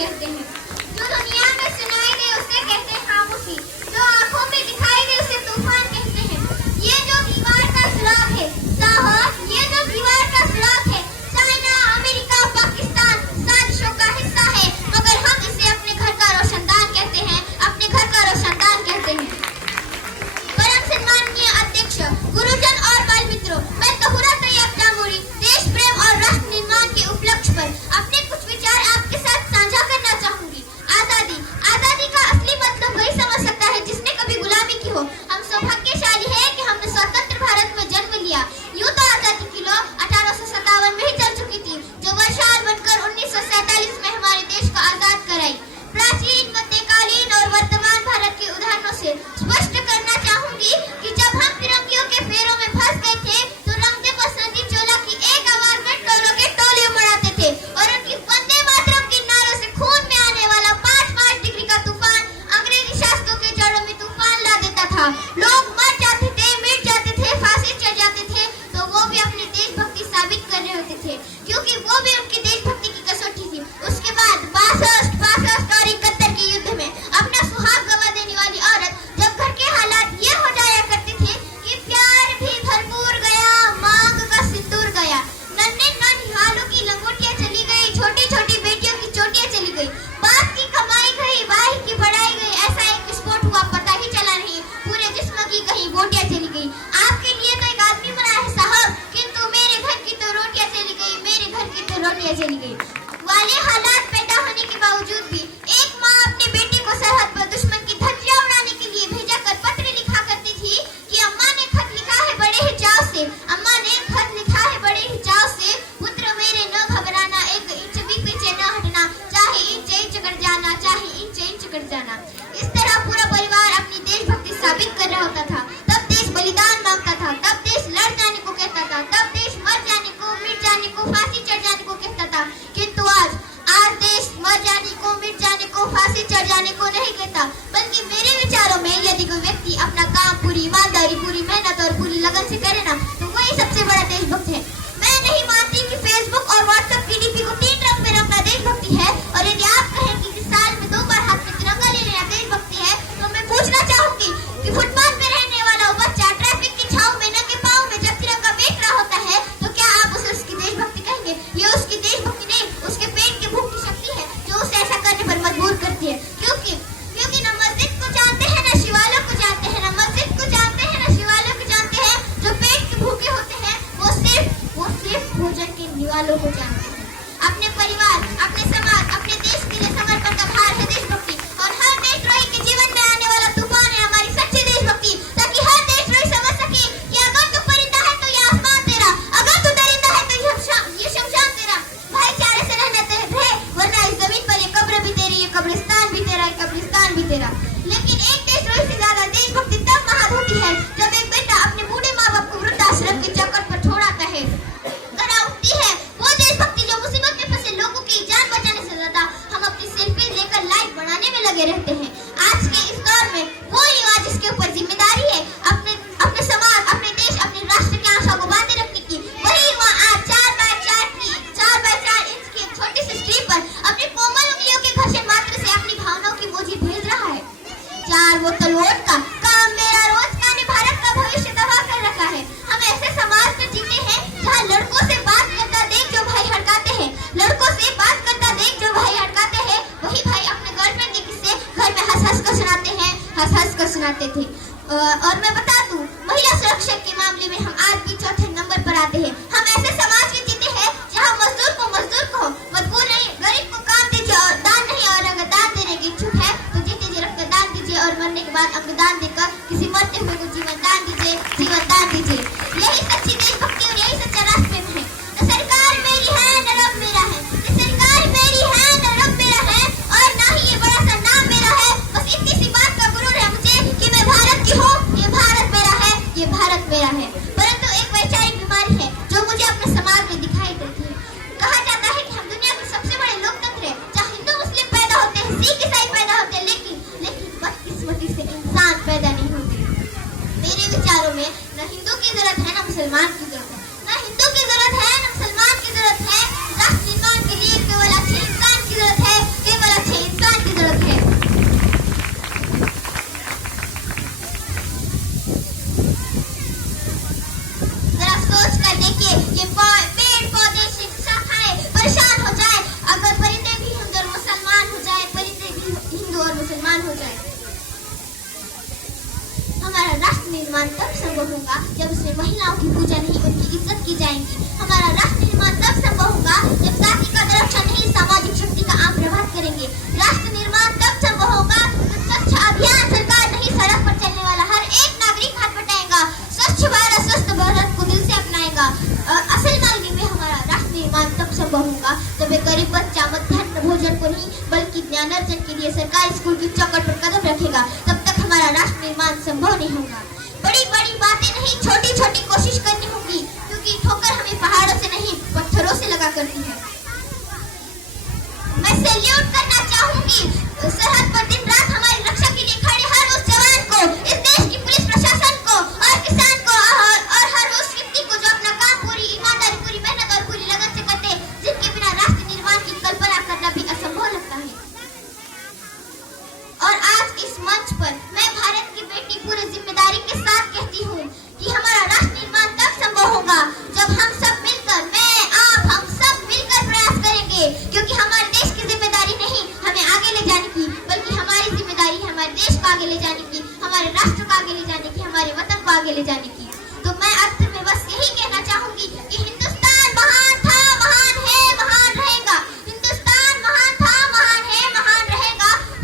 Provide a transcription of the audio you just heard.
कहते हैं। जो दुनिया में सुनाई दे उसे कहते हैं खामोशी, जो आंखों में दिखाई दे उसे तूफान कहते हैं। ये जो दीवार का सुराग है साहब, ये जो दीवार का सुराग है, चाइना, अमेरिका, पाकिस्तान साजिशों का हिस्सा है, मगर हम इसे अपने घर का रोशनदान कहते हैं, अपने घर का रोशनदान कहते हैं। परम सम्माननीय अध्यक्ष, गुरुजन और बाल मित्रों, मैं तहुरा तैयब जामोरी देश प्रेम और राष्ट्र निर्माण के उपलक्ष्य पर अपने कुछ विचार आपके साथ साझा करना चाहूंगी। आजादी, आजादी का असली मतलब वही समझ सकता है जिसने कभी गुलामी की हो। हम सौभाग्यशाली है कि हमने स्वतंत्र भारत में जन्म लिया। यूं तो आजादी की लौ 1857 में ही चल चुकी थी, जो वर्षाल बनकर 1947 में हमारे देश को आजाद कराई। प्राचीन, मध्यकालीन और वर्तमान भारत के उदाहरणों से स्पष्ट करना चाहूंगी कि जब हम फिरंगियों के फेरों में फंस गए थे तो रंगदे बसंती चोला की एक आवाज में टोलों के टोले उमड़ाते थे और उनकी वंदे मातरम के नारों से खून में आने वाला 5-5 डिग्री का तूफान अंग्रेजी शासकों के जड़ों में तूफान ला देता था। लोग मर जाते थे, मिट जाते थे, फांसी चढ़ जाते थे, तो वो भी अपनी देशभक्ति साबित कर रहे होते थे, क्योंकि वो भी उनकी देशभक्ति की कसौटी थी। उसके बाद 62 और 71 के युद्ध में अपना सुहाग गंवा देने वाली औरत जब घर के हालात ये हो जाया करते थे कि प्यार भी भरपूर गया, मांग का सिंदूर गया, नन्हे ननिहालों की लंगोटियां चली गई, छोटी छोटी बेटियों की चोटियां चली गई, बाप की कमाई गई, भाई की पढ़ाई गई, ऐसा एक विस्फोट हुआ पता ही चला नहीं, पूरे जिस्म की कहीं बोटियां चली गई। आपके लिए तो एक आदमी बना है साहब, किंतु मेरे घर की तो रोटियां चली गई, मेरे घर की तो रोटियां चली गई। वाले हालात पैदा होने के बावजूद भी एक माँ अपने बेटे को सरहद पर दुश्मन की धज्जियां उड़ाने के लिए भेजा कर पत्र लिखा करती थी कि अम्मा ने खत लिखा है बड़े ही चाव से, अम्मा ने खत लिखा है बड़े ही चाव से, पुत्र मेरे न घबराना, एक इंच भी पीछे न हटना, चाहे इंच इंच कर जाना, चाहे इंच इंच कर जाना। इस तरह पूरा परिवार अपनी देशभक्ति साबित कर रहा होता था। तब देश बलिदान मांगता था, तब देश लड़ जाने को कहता था, तब देश मर जाने को, मिट जाने को, फांसी चढ़ जाने को कहता था। किंतु आज देश मर जाने को, मिट जाने को, फांसी चढ़ जाने को नहीं कहता, बल्कि मेरे विचारों में यदि कोई व्यक्ति अपना काम पूरी ईमानदारी, पूरी मेहनत और पूरी लगन से करे ना, तो वही सबसे बड़ा देशभक्त है। मैं नहीं मानती कि फेसबुक और व्हाट्सएप की डीपी को 3 रंग में रंगना देशभक्ति है, और यदि आप कहें कि साल में 2 बार हाथ में तिरंगा ले लेना देशभक्ति है, तो मैं पूछना चाहूंगी कि फुटपाथ में रहने वाला वो बच्चा ट्रैफिक की छांव में नंगे पांव में जब तिरंगा बेच रहा होता है, तो क्या आप उसे उसकी देशभक्ति कहेंगे? ये उसकी देशभक्ति नहीं, उसके पेट के भूख की शक्ति है जो उसे ऐसा करने पर मजबूर करती है। क्योंकि न मस्जिद को जानते हैं, न शिवालयों को जानते हैं, न मस्जिद को जानते हैं, न शिवालयों को जानते हैं। जो पेट के भूखे होते हैं वो सिर्फ भोजन के निवालों को जानते हैं। अपने परिवार, अपने समाज, अपने देश के लिए समर्पण का भार है देशभक्ति, और हर देशद्रोही के जीवन में आने वाला तूफान है हमारी सच्ची देशभक्ति, ताकि हर देशद्रोही समझ सके कि अगर तू परिंदा है तो ये आसमान तेरा, अगर तू दरिंदा है तो ये शमशान तेरा। भाईचारे से रहना रहे, वरना इस जमीन पर ये कब्र भी तेरी, ये कब्रिस्तान भी तेरा, ये कब्रिस्तान भी तेरा। लेकिन एक देशद्रोही से ज्यादा देशभक्ति तब महान होती है जब एक बेटा अपने बूढ़े माँ बाप को वृद्धाश्रम के चक्कर पर छोड़ाता है। उठती है वो देशभक्ति जो मुसीबत में फंसे लोगों की जान बचाने से ज्यादा हम अपनी सेल्फी लेकर लाइक बढ़ाने में लगे रहते हैं। आज के इस दौर में वो युवा जिसके ऊपर जिम्मेदारी है अपने समाज, अपने देश, अपने राष्ट्र के आशा को बांधे रखने की, वही युवा आज 4x4 इंच की एक छोटी सी स्क्रीन पर अपनी कोमल उंगलियों के घसे मात्र से अपनी भावनाओं की बोझी भेज रहा है। 4 बोतल वोट का काम मेरा रोज का ने भारत का भविष्य तबाह कर रखा है। हम ऐसे समाज में जीते हैं जहाँ लड़कों से बात करता देख जो भाई हड़काते हैं, लड़कों से बात करता देख जो भाई हड़काते हैं, वही भाई अपने गर्लफ्रेंड के किस्से घर में हंस-हंस कर सुनाते हैं, हंस-हंस कर सुनाते थे। और मैं बता दूं, महिला सुरक्षा के मामले में हम आज भी चौथे नंबर पर आते हैं। हम ऐसे समाज में जीते हैं जहाँ मजदूर को मजबूर नहीं, गरीब को काम दीजिए और दान नहीं, और अगर दान देने की इच्छुक है तो जीते जी रखकर दान दीजिए, और मरने के बाद अंगदान देकर किसी मरते हुए को जीवन दान दीजिए, जीवन दान दीजिए। यही सच्ची देशभक्ति और यही सच्चा राष्ट्र प्रेम है। न सरकार मेरी है न रब मेरा है, न सरकार मेरी है न रब मेरा है, और ना ही ये बड़ा सा नाम मेरा है। बस इतनी सी बात का गुरूर है मुझे कि मैं भारत की हूँ, ये भारत संभव होगा जब एक गरीब बच्चा मध्याह्न भोजन को नहीं बल्कि ज्ञानार्जन के लिए सरकारी स्कूल की चौखट पर कदम रखेगा। तब तक हमारा राष्ट्र निर्माण संभव नहीं होगा। बड़ी बड़ी बातें नहीं, छोटी छोटी कोशिश करनी होगी, क्योंकि ठोकर हमें पहाड़ों से नहीं पत्थरों से लगा करती है। मैं सैल्यूट करना चाहूंगी सरहद पर दिन रात हमारी रक्षा के लिए खड़े हर उस जवान को, इस देश की पुलिस प्रशासन को और किसान को और हर उस व्यक्ति को जो अपना काम पूरी ईमानदारी, पूरी मेहनत और पूरी लगन से करते हैं, जिनके बिना राष्ट्र निर्माण की कल्पना करना भी असंभव लगता है। और आज इस मंच पर मैं भारत की बेटी पूरी जिम्मेदारी के साथ कहती हूँ कि हमारा राष्ट्र निर्माण तब संभव होगा जब हम सब मिलकर, मैं, आप, हम सब मिलकर प्रयास करेंगे, क्योंकि हमारे देश की जिम्मेदारी नहीं हमें आगे ले जाने की, बल्कि हमारी जिम्मेदारी है हमारे देश को आगे ले जाने की, हमारे राष्ट्र को आगे ले जाने की, हमारे वतन को आगे ले जाने की। तो मैं अंत में बस यही कहना चाहूंगी कि